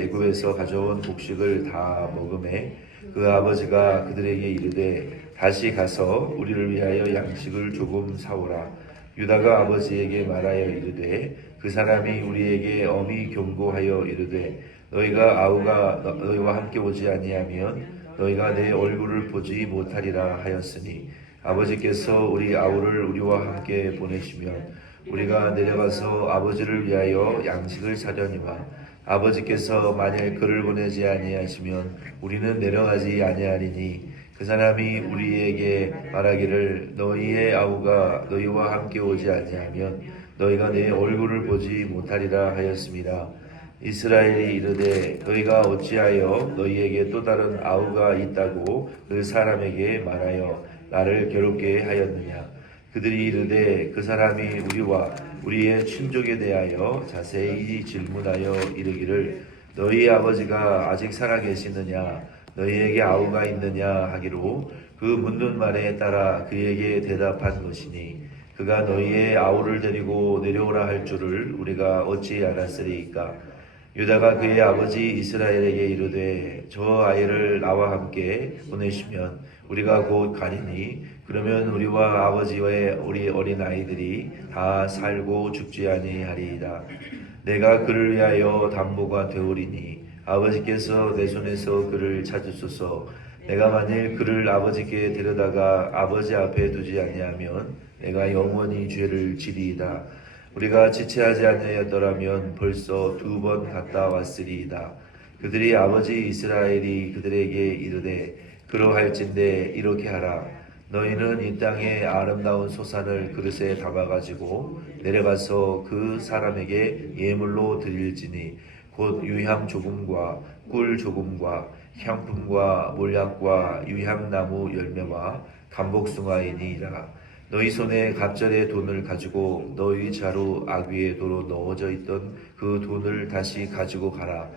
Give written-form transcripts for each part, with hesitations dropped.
아들들이 애굽에서 가져온 곡식을 다 먹음에 그 아버지가 그들에게 이르되 다시 가서 우리를 위하여 양식을 조금 사오라. 유다가 아버지에게 말하여 이르되 그 사람이 우리에게 엄히 경고하여 이르되 너희가 아우가 너희와 함께 오지 아니하면 너희가 내 얼굴을 보지 못하리라 하였으니 아버지께서 우리 아우를 우리와 함께 보내시면 우리가 내려가서 아버지를 위하여 양식을 사려니와 아버지께서 만일 그를 보내지 아니하시면 우리는 내려가지 아니하리니 그 사람이 우리에게 말하기를 너희의 아우가 너희와 함께 오지 아니하면 너희가 내 얼굴을 보지 못하리라 하였습니다. 이스라엘이 이르되 너희가 어찌하여 너희에게 또 다른 아우가 있다고 그 사람에게 말하여 나를 괴롭게 하였느냐. 그들이 이르되 그 사람이 우리와 우리의 친족에 대하여 자세히 질문하여 이르기를 너희 아버지가 아직 살아계시느냐 너희에게 아우가 있느냐 하기로 그 묻는 말에 따라 그에게 대답한 것이니 그가 너희의 아우를 데리고 내려오라 할 줄을 우리가 어찌 알았으리이까. 유다가 그의 아버지 이스라엘에게 이르되 저 아이를 나와 함께 보내시면 우리가 곧 가리니 그러면 우리와 아버지와 우리 어린 아이들이 다 살고 죽지 아니하리이다. 내가 그를 위하여 담보가 되오리니 아버지께서 내 손에서 그를 찾으소서. 내가 만일 그를 아버지께 데려다가 아버지 앞에 두지 아니하면 내가 영원히 죄를 지리이다. 우리가 지체하지 아니하였더라면 벌써 2번 갔다 왔으리이다. 그들이 아버지 이스라엘이 그들에게 이르되 그러할진대 이렇게 하라. 너희는 이 땅의 아름다운 소산을 그릇에 담아가지고 내려가서 그 사람에게 예물로 드릴지니 곧 유향 조금과 꿀 조금과 향품과 몰약과 유향나무 열매와 감복숭아이니라. 너희 손에 갑절의 돈을 가지고 너희 자루 아귀의 도로 넣어져 있던 그 돈을 다시 가지고 가라.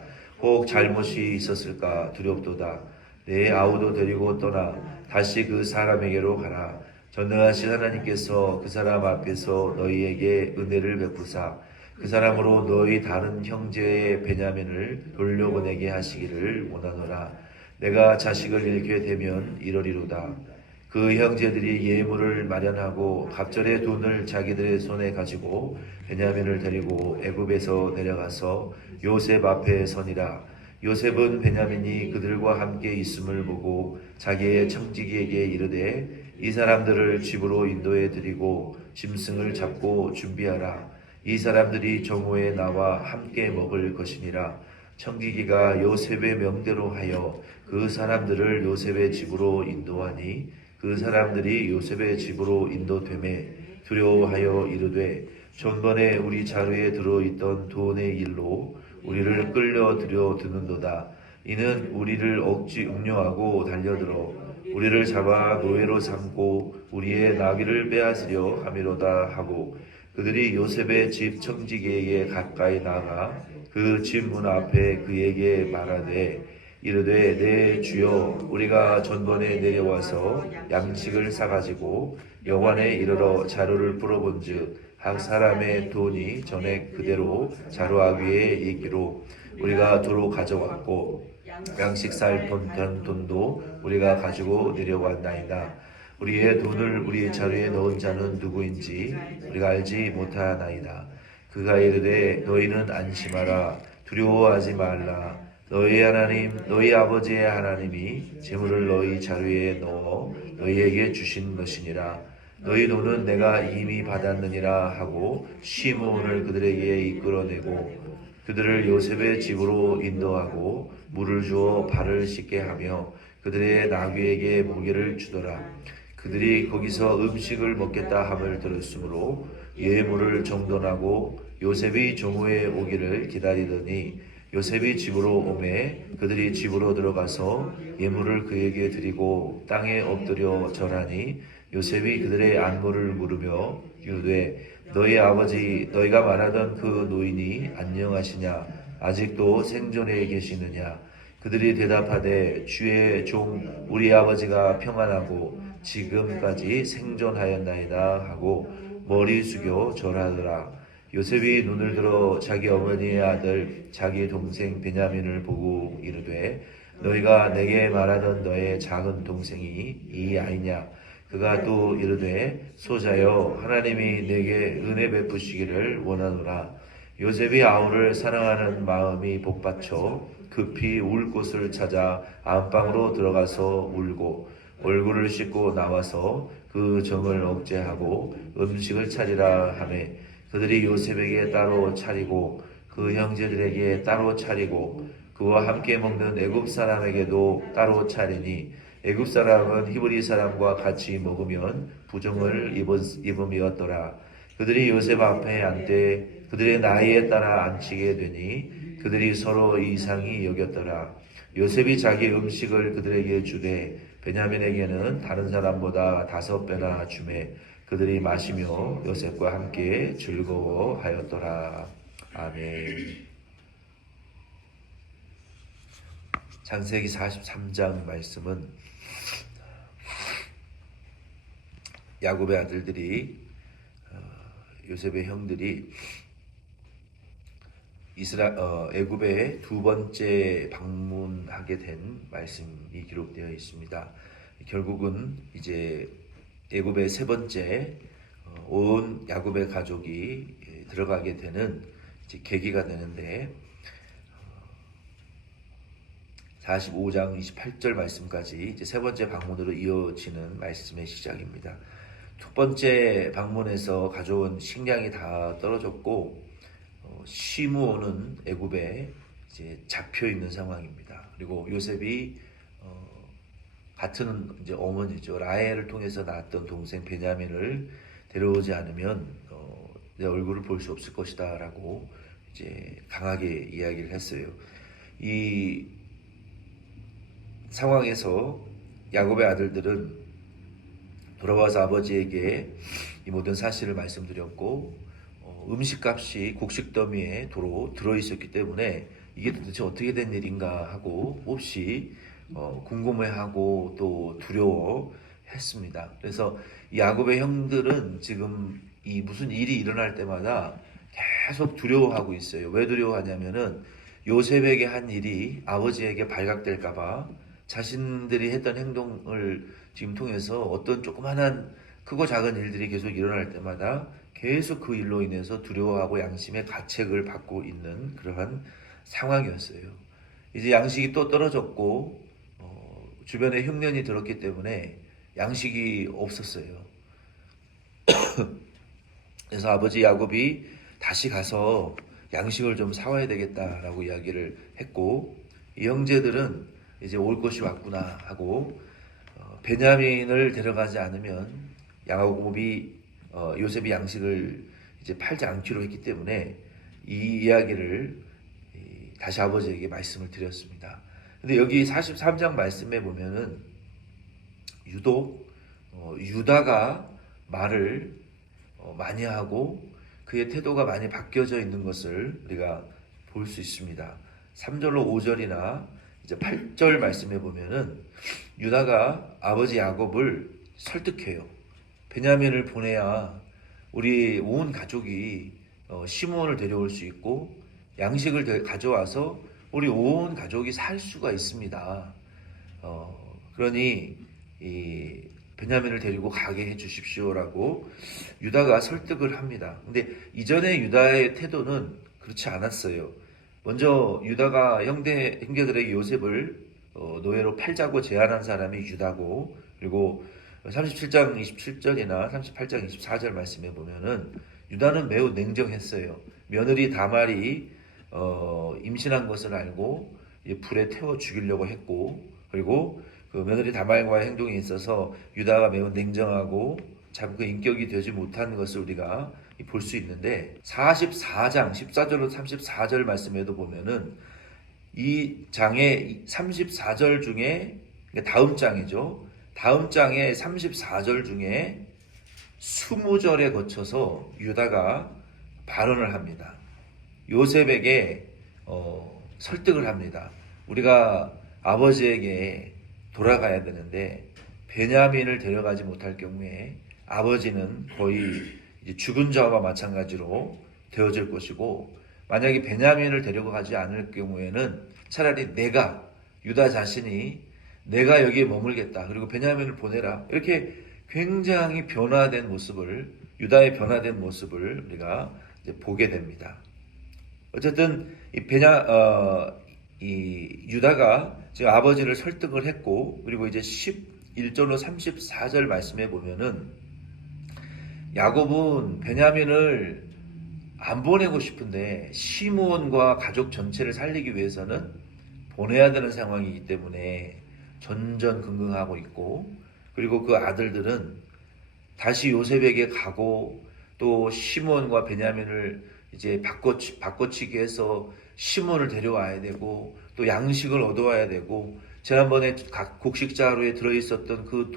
혹 잘못이 있었을까 두렵도다. 내 아우도 데리고 떠나 다시 그 사람에게로 가라. 전능하신 하나님께서 그 사람 앞에서 너희에게 은혜를 베푸사 그 사람으로 너희 다른 형제의 베냐민을 돌려보내게 하시기를 원하노라. 내가 자식을 잃게 되면 이러리로다. 그 형제들이 예물을 마련하고 갑절의 돈을 자기들의 손에 가지고 베냐민을 데리고 애굽에서 내려가서 요셉 앞에 서니라. 요셉은 베냐민이 그들과 함께 있음을 보고 자기의 청지기에게 이르되 이 사람들을 집으로 인도해 드리고 짐승을 잡고 준비하라. 이 사람들이 정오에 나와 함께 먹을 것이니라. 청지기가 요셉의 명대로 하여 그 사람들을 요셉의 집으로 인도하니 그 사람들이 요셉의 집으로 인도되매 두려워하여 이르되 전번에 우리 자루에 들어있던 돈의 일로 우리를 끌려들여 드는도다. 이는 우리를 억지 음료하고 달려들어 우리를 잡아 노예로 삼고 우리의 나귀를 빼앗으려 함이로다 하고 그들이 요셉의 집 청지기에게 가까이 나가 그 집 문 앞에 그에게 말하되 이르되 내 주여 우리가 전번에 내려와서 양식을 사가지고 여관에 이르러 자루를 풀어본즉 한 사람의 돈이 전에 그대로 자루 아귀에 있기로 우리가 도로 가져왔고 양식 살 돈도 우리가 가지고 내려왔나이다. 우리의 돈을 우리 자루에 넣은 자는 누구인지 우리가 알지 못하나이다. 그가 이르되 너희는 안심하라. 두려워하지 말라. 너희 하나님 너희 아버지의 하나님이 재물을 너희 자루에 넣어 너희에게 주신 것이니라. 너희 돈은 내가 이미 받았느니라 하고 시므온을 그들에게 이끌어내고 그들을 요셉의 집으로 인도하고 물을 주어 발을 씻게 하며 그들의 나귀에게 먹이를 주더라. 그들이 거기서 음식을 먹겠다 함을 들었으므로 예물을 정돈하고 요셉이 정오에 오기를 기다리더니 요셉이 집으로 오매 그들이 집으로 들어가서 예물을 그에게 드리고 땅에 엎드려 절하니 요셉이 그들의 안부를 물으며 이르되 너희 아버지 너희가 말하던 그 노인이 안녕하시냐 아직도 생존해 계시느냐. 그들이 대답하되 주의 종 우리 아버지가 평안하고 지금까지 생존하였나이다 하고 머리 숙여 절하더라. 요셉이 눈을 들어 자기 어머니의 아들 자기 동생 베냐민을 보고 이르되 너희가 내게 말하던 너의 작은 동생이 이 아이냐? 그가 또 이르되 소자여 하나님이 내게 은혜 베푸시기를 원하노라. 요셉이 아우를 사랑하는 마음이 복받쳐 급히 울 곳을 찾아 안방으로 들어가서 울고 얼굴을 씻고 나와서 그 정을 억제하고 음식을 차리라 하매 그들이 요셉에게 따로 차리고 그 형제들에게 따로 차리고 그와 함께 먹는 애굽 사람에게도 따로 차리니 애굽 사람은 히브리 사람과 같이 먹으면 부정을 입음이었더라. 그들이 요셉 앞에 앉되 그들의 나이에 따라 앉히게 되니 그들이 서로 이상히 여겼더라. 요셉이 자기 음식을 그들에게 주되 베냐민에게는 다른 사람보다 5배나 주매 그들이 마시며 요셉과 함께 즐거워하였더라. 아멘. 창세기 43장 말씀은 야곱의 아들들이 요셉의 형들이 애굽에 두 번째 방문하게 된 말씀이 기록되어 있습니다. 결국은 이제 애굽의 세 번째 온 야곱의 가족이 들어가게 되는 이제 계기가 되는데 45장 28절 말씀까지 이제 세 번째 방문으로 이어지는 말씀의 시작입니다. 첫 번째 방문에서 가져온 식량이 다 떨어졌고 시므온은 애굽에 이제 잡혀 있는 상황입니다. 그리고 요셉이 같은 이제 어머니죠 라헬을 통해서 낳았던 동생 베냐민을 데려오지 않으면 내 얼굴을 볼 수 없을 것이다라고 이제 강하게 이야기를 했어요. 이 상황에서 야곱의 아들들은 돌아와서 아버지에게 이 모든 사실을 말씀드렸고 음식값이 곡식 더미에 도로 들어있었기 때문에 이게 도대체 어떻게 된 일인가 하고 몹시 궁금해하고 또 두려워했습니다. 그래서 야곱의 형들은 지금 이 무슨 일이 일어날 때마다 계속 두려워하고 있어요. 왜 두려워하냐면은 요셉에게 한 일이 아버지에게 발각될까봐 자신들이 했던 행동을 지금 통해서 어떤 조그만한 크고 작은 일들이 계속 일어날 때마다 계속 그 일로 인해서 두려워하고 양심의 가책을 받고 있는 그러한 상황이었어요. 이제 양식이 또 떨어졌고 주변에 흉년이 들었기 때문에 양식이 없었어요. 그래서 아버지 야곱이 다시 가서 양식을 좀 사와야 되겠다라고 이야기를 했고 이 형제들은 이제 올 것이 왔구나 하고 베냐민을 데려가지 않으면 요셉이 양식을 이제 팔지 않기로 했기 때문에 이 이야기를 다시 아버지에게 말씀을 드렸습니다. 근데 여기 43장 말씀에 보면은 유독 유다가 말을 많이 하고 그의 태도가 많이 바뀌어져 있는 것을 우리가 볼 수 있습니다. 3절로 5절이나 이제 8절 말씀에 보면은 유다가 아버지 야곱을 설득해요. 베냐민을 보내야 우리 온 가족이 시므온을 데려올 수 있고 양식을 가져와서 우리 온 가족이 살 수가 있습니다. 그러니 이 베냐민을 데리고 가게 해주십시오라고 유다가 설득을 합니다. 근데 이전에 유다의 태도는 그렇지 않았어요. 먼저 유다가 형제들에게 요셉을 노예로 팔자고 제안한 사람이 유다고, 그리고 37장 27절이나 38장 24절 말씀에 보면은 유다는 매우 냉정했어요. 며느리 다말이 임신한 것을 알고 불에 태워 죽이려고 했고, 그리고 그 며느리 다말과의 행동에 있어서 유다가 매우 냉정하고 참 그 인격이 되지 못한 것을 우리가 볼 수 있는데 44장 14절로 34절 말씀에도 보면은 이 장의 34절 중에 다음 장이죠. 다음 장의 34절 중에 20절에 거쳐서 유다가 발언을 합니다. 요셉에게 설득을 합니다. 우리가 아버지에게 돌아가야 되는데 베냐민을 데려가지 못할 경우에 아버지는 거의 이제 죽은 자와 마찬가지로 되어질 것이고, 만약에 베냐민을 데려가지 않을 경우에는 차라리 내가, 유다 자신이 내가 여기에 머물겠다, 그리고 베냐민을 보내라, 이렇게 굉장히 변화된 모습을, 유다의 변화된 모습을 우리가 이제 보게 됩니다. 어쨌든 이 유다가 지금 아버지를 설득을 했고, 그리고 이제 11절로 34절 말씀에 보면은 야곱은 베냐민을 안 보내고 싶은데 시므온과 가족 전체를 살리기 위해서는 보내야 되는 상황이기 때문에 전전긍긍하고 있고, 그리고 그 아들들은 다시 요셉에게 가고, 또 시므온과 베냐민을 이제 바꿔치기 해서 시몬을 데려와야 되고, 또 양식을 얻어와야 되고, 지난번에 각 곡식자루에 들어있었던 그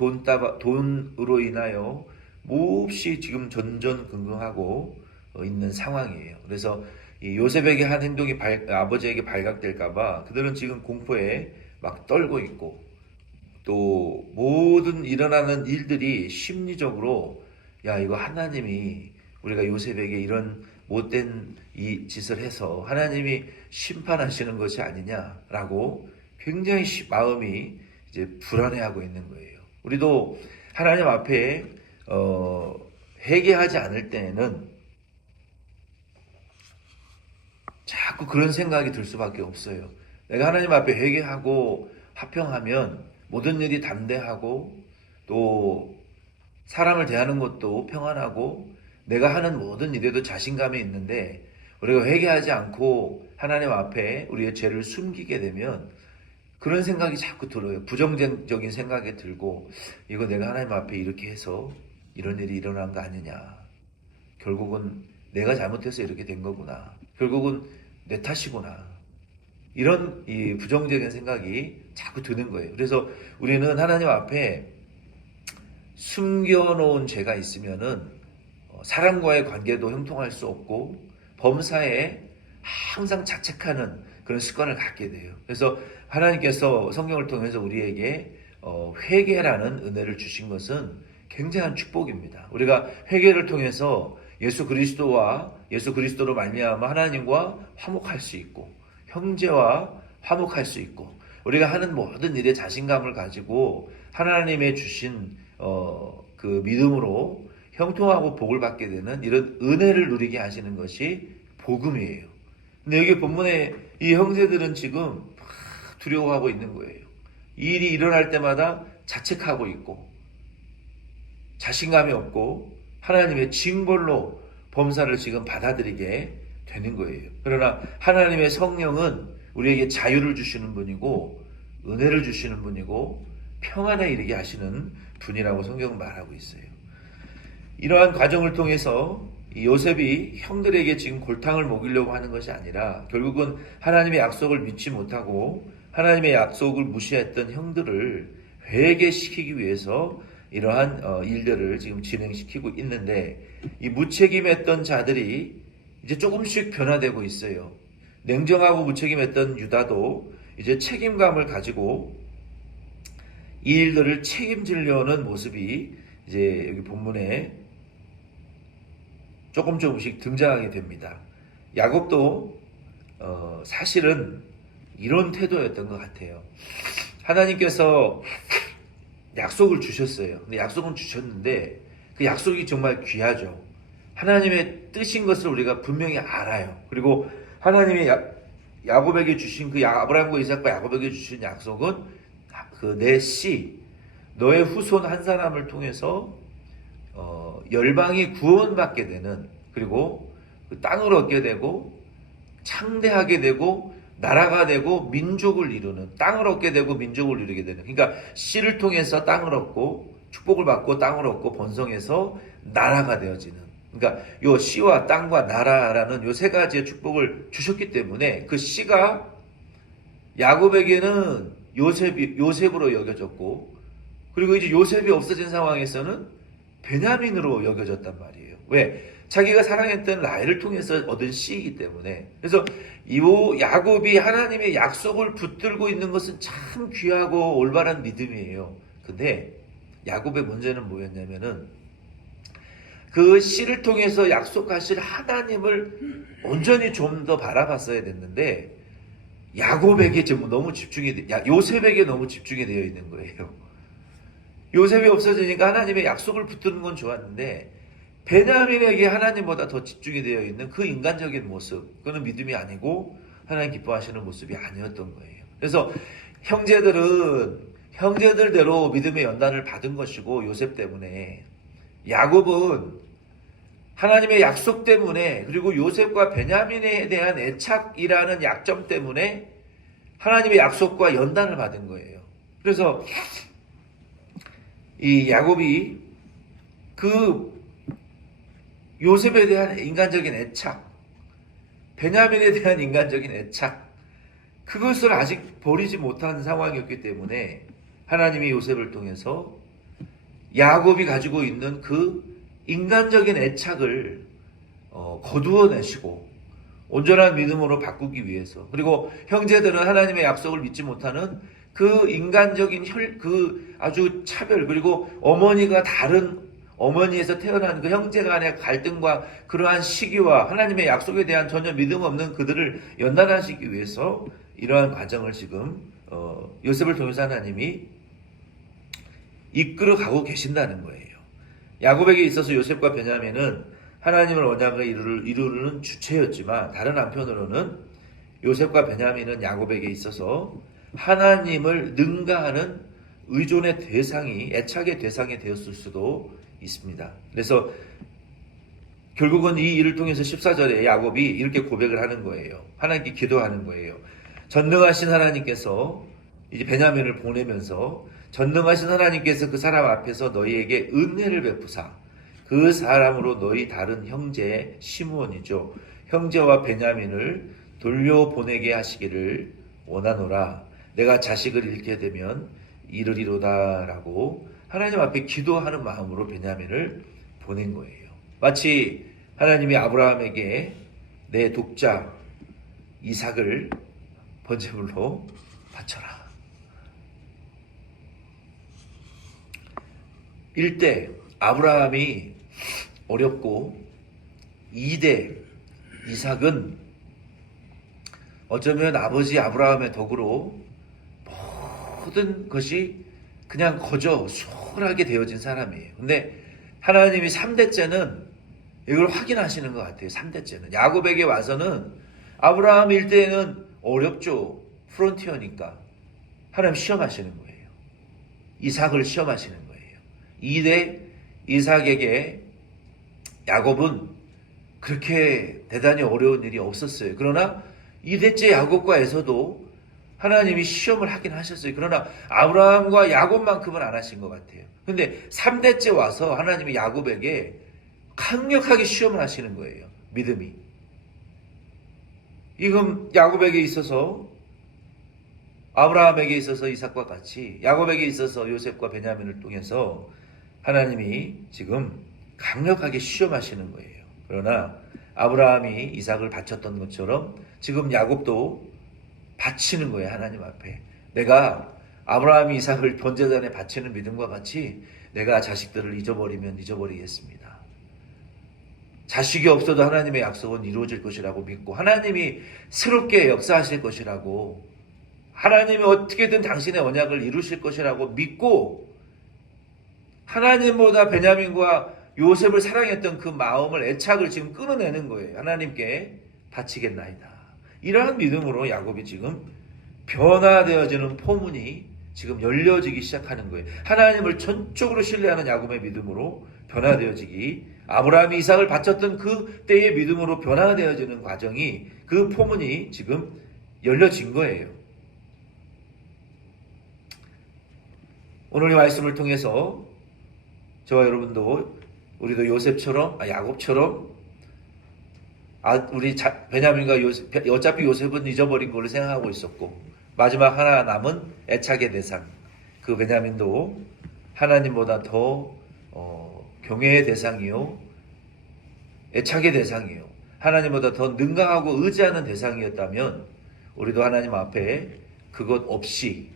돈으로 인하여 몹시 지금 전전긍긍하고 있는 상황이에요. 그래서 이 요셉에게 한 행동이 아버지에게 발각될까봐 그들은 지금 공포에 막 떨고 있고, 또 모든 일어나는 일들이 심리적으로, 야, 이거 하나님이 우리가 요셉에게 이런 못된 이 짓을 해서 하나님이 심판하시는 것이 아니냐라고 굉장히 마음이 이제 불안해하고 있는 거예요. 우리도 하나님 앞에 회개하지 않을 때에는 자꾸 그런 생각이 들 수밖에 없어요. 내가 하나님 앞에 회개하고 화평하면 모든 일이 담대하고, 또 사람을 대하는 것도 평안하고, 내가 하는 모든 일에도 자신감이 있는데, 우리가 회개하지 않고 하나님 앞에 우리의 죄를 숨기게 되면 그런 생각이 자꾸 들어요. 부정적인 생각이 들고, 이거 내가 하나님 앞에 이렇게 해서 이런 일이 일어난 거 아니냐, 결국은 내가 잘못해서 이렇게 된 거구나, 결국은 내 탓이구나, 이런 이 부정적인 생각이 자꾸 드는 거예요. 그래서 우리는 하나님 앞에 숨겨놓은 죄가 있으면은 사람과의 관계도 형통할 수 없고, 범사에 항상 자책하는 그런 습관을 갖게 돼요. 그래서 하나님께서 성경을 통해서 우리에게 회개라는 은혜를 주신 것은 굉장한 축복입니다. 우리가 회개를 통해서 예수 그리스도로 말미암아 하나님과 화목할 수 있고, 형제와 화목할 수 있고, 우리가 하는 모든 일에 자신감을 가지고 하나님의 주신 그 믿음으로 형통하고 복을 받게 되는 이런 은혜를 누리게 하시는 것이 복음이에요. 근데 여기 본문에 이 형제들은 지금 두려워하고 있는 거예요. 이 일이 일어날 때마다 자책하고 있고, 자신감이 없고, 하나님의 징벌로 범사를 지금 받아들이게 되는 거예요. 그러나 하나님의 성령은 우리에게 자유를 주시는 분이고, 은혜를 주시는 분이고, 평안에 이르게 하시는 분이라고 성경은 말하고 있어요. 이러한 과정을 통해서 요셉이 형들에게 지금 골탕을 먹이려고 하는 것이 아니라, 결국은 하나님의 약속을 믿지 못하고 하나님의 약속을 무시했던 형들을 회개시키기 위해서 이러한 일들을 지금 진행시키고 있는데, 이 무책임했던 자들이 이제 조금씩 변화되고 있어요. 냉정하고 무책임했던 유다도 이제 책임감을 가지고 이 일들을 책임지려는 모습이 이제 여기 본문에 조금씩 등장하게 됩니다. 야곱도 사실은 이런 태도였던 것 같아요. 하나님께서 약속을 주셨어요. 근데 약속은 주셨는데 그 약속이 정말 귀하죠. 하나님의 뜻인 것을 우리가 분명히 알아요. 그리고 하나님이 야곱에게 주신 그 아브라함과 이삭과 야곱에게 주신 약속은 그 내 씨, 너의 후손 한 사람을 통해서 열방이 구원받게 되는, 그리고 그 땅을 얻게 되고 창대하게 되고 나라가 되고 민족을 이루는, 땅을 얻게 되고 민족을 이루게 되는, 그러니까 씨를 통해서 땅을 얻고 축복을 받고 땅을 얻고 번성해서 나라가 되어지는, 그러니까 요 씨와 땅과 나라라는 요 세 가지의 축복을 주셨기 때문에 그 씨가 야곱에게는 요셉으로 여겨졌고, 그리고 이제 요셉이 없어진 상황에서는 베냐민으로 여겨졌단 말이에요. 왜? 자기가 사랑했던 라헬을 통해서 얻은 씨이기 때문에. 그래서 이 야곱이 하나님의 약속을 붙들고 있는 것은 참 귀하고 올바른 믿음이에요. 근데 야곱의 문제는 뭐였냐면은 그 씨를 통해서 약속하실 하나님을 온전히 좀 더 바라봤어야 됐는데 야곱에게 지금 너무 요셉에게 너무 집중이 되어 있는 거예요. 요셉이 없어지니까 하나님의 약속을 붙드는 건 좋았는데 베냐민에게 하나님보다 더 집중이 되어 있는 그 인간적인 모습, 그거는 믿음이 아니고 하나님 기뻐하시는 모습이 아니었던 거예요. 그래서 형제들은 형제들대로 믿음의 연단을 받은 것이고 요셉 때문에, 야곱은 하나님의 약속 때문에 그리고 요셉과 베냐민에 대한 애착이라는 약점 때문에 하나님의 약속과 연단을 받은 거예요. 그래서 이 야곱이 그 요셉에 대한 인간적인 애착, 베냐민에 대한 인간적인 애착, 그것을 아직 버리지 못한 상황이었기 때문에 하나님이 요셉을 통해서 야곱이 가지고 있는 그 인간적인 애착을 거두어내시고 온전한 믿음으로 바꾸기 위해서, 그리고 형제들은 하나님의 약속을 믿지 못하는 그 인간적인 그 아주 차별, 그리고 어머니가 다른 어머니에서 태어난 그 형제 간의 갈등과 그러한 시기와 하나님의 약속에 대한 전혀 믿음 없는 그들을 연단하시기 위해서 이러한 과정을 지금 요셉을 통해서 하나님이 이끌어가고 계신다는 거예요. 야곱에게 있어서 요셉과 베냐민은 하나님의 언약을 이루는 주체였지만, 다른 한편으로는 요셉과 베냐민은 야곱에게 있어서 하나님을 능가하는 의존의 대상이, 애착의 대상이 되었을 수도 있습니다. 그래서 결국은 이 일을 통해서 14절에 야곱이 이렇게 고백을 하는 거예요. 하나님께 기도하는 거예요. 전능하신 하나님께서 이제 베냐민을 보내면서 전능하신 하나님께서 그 사람 앞에서 너희에게 은혜를 베푸사 그 사람으로 너희 다른 형제 시므온이죠, 형제와 베냐민을 돌려보내게 하시기를 원하노라. 내가 자식을 잃게 되면 이르리로다 라고 하나님 앞에 기도하는 마음으로 베냐민을 보낸 거예요. 마치 하나님이 아브라함에게 내 독자 이삭을 번제물로 바쳐라. 1대 아브라함이 어렵고 2대 이삭은 어쩌면 아버지 아브라함의 덕으로 모든 것이 그냥 거저 수월하게 되어진 사람이에요. 근데 하나님이 3대째는 이걸 확인하시는 것 같아요. 3대째는 야곱에게 와서는 아브라함 1대에는 어렵죠. 프론티어니까 하나님 시험하시는 거예요. 이삭을 시험하시는 거예요. 2대 이삭에게 야곱은 그렇게 대단히 어려운 일이 없었어요. 그러나 2대째 야곱과 에서도 하나님이 시험을 하긴 하셨어요. 그러나 아브라함과 야곱만큼은 안 하신 것 같아요. 근데 3대째 와서 하나님이 야곱에게 강력하게 시험을 하시는 거예요. 믿음이. 이건 야곱에게 있어서, 아브라함에게 있어서 이삭과 같이 야곱에게 있어서 요셉과 베냐민을 통해서 하나님이 지금 강력하게 시험하시는 거예요. 그러나 아브라함이 이삭을 바쳤던 것처럼 지금 야곱도 바치는 거예요. 하나님 앞에. 내가 아브라함이 이삭을 번제단에 바치는 믿음과 같이 내가 자식들을 잊어버리면 잊어버리겠습니다. 자식이 없어도 하나님의 약속은 이루어질 것이라고 믿고 하나님이 새롭게 역사하실 것이라고, 하나님이 어떻게든 당신의 언약을 이루실 것이라고 믿고 하나님보다 베냐민과 요셉을 사랑했던 그 마음을, 애착을 지금 끊어내는 거예요. 하나님께 바치겠나이다. 이러한 믿음으로 야곱이 지금 변화되어지는 포문이 지금 열려지기 시작하는 거예요. 하나님을 전적으로 신뢰하는 야곱의 믿음으로 변화되어지기, 아브라함이 이삭을 바쳤던 그 때의 믿음으로 변화되어지는 과정이, 그 포문이 지금 열려진 거예요. 오늘 이 말씀을 통해서 저와 여러분도, 우리도 요셉처럼, 야곱처럼, 우리 베냐민과 요셉, 어차피 요셉은 잊어버린 걸로 생각하고 있었고 마지막 하나 남은 애착의 대상, 그 베냐민도 하나님보다 더 경외의 대상이요, 애착의 대상이요, 하나님보다 더 능가하고 의지하는 대상이었다면 우리도 하나님 앞에 그것 없이,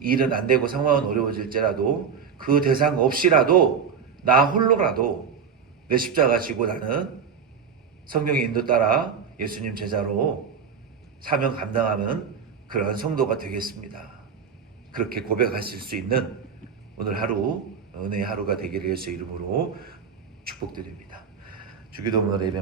일은 안 되고 상황은 어려워질지라도 그 대상 없이라도 나 홀로라도 내 십자가 지고 나는 성령의 인도 따라 예수님 제자로 사명 감당하는 그러한 성도가 되겠습니다. 그렇게 고백하실 수 있는 오늘 하루 은혜의 하루가 되기를 예수의 이름으로 축복드립니다. 주기도문을 예배